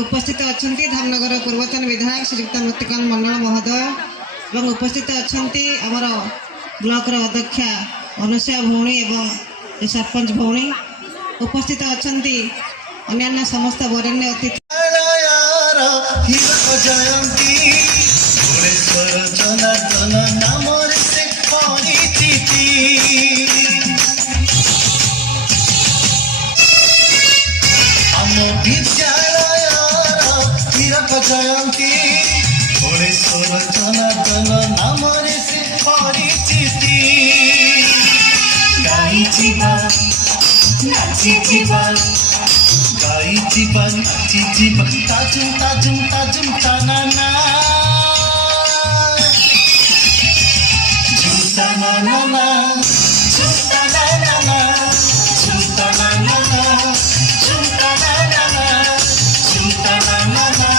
उपस्थित अच्छा धामनगर पूर्वतन विधायक श्रीयुक्त मृत्तिकांत मंडल महोदय और उपस्थित अच्छा आमर ब्लॉक अध्यक्षा अनुसया भौणी एवं सरपंच भौणी उपस्थित अच्छा अन्य समस्त वरेण्य अतिथि जयंती भोलेश्वर जनार्दन नामरे से परिचिति गाई जीवन नाची जीवन गाई जीवन नाची जीवन ताजुम ताजुम ताजुम तानाना झूठा नाना झूठा नाना झूठा नाना झूठा नाना झूठा नाना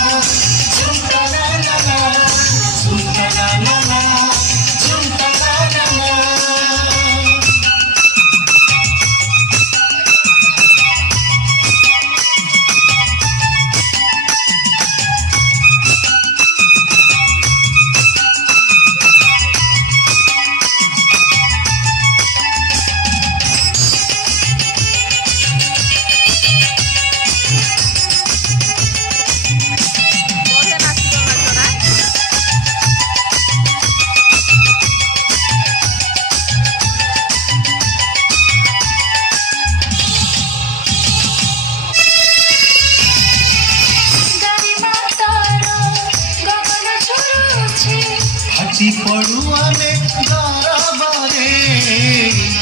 पड़ुआ में गौरवरे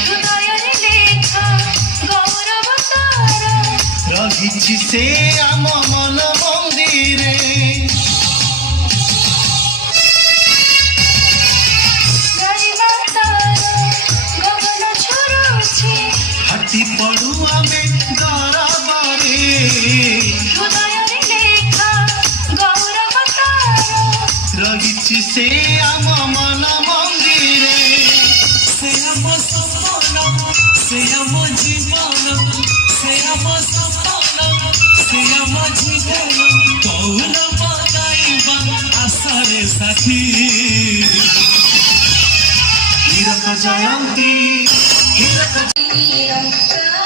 हृदय लेखा गौरव तारा रहिछि से आम मन मंदिरे हाथी पड़ुआ में गौरवरे हृदय लेखा गौरव तारा रहिछि से आम मन मंदिरे से आम सपन से आम जीवन से आम सपन से आम जीवन गौरव गाइबा आशरे साथी हीरक जयंती हीरक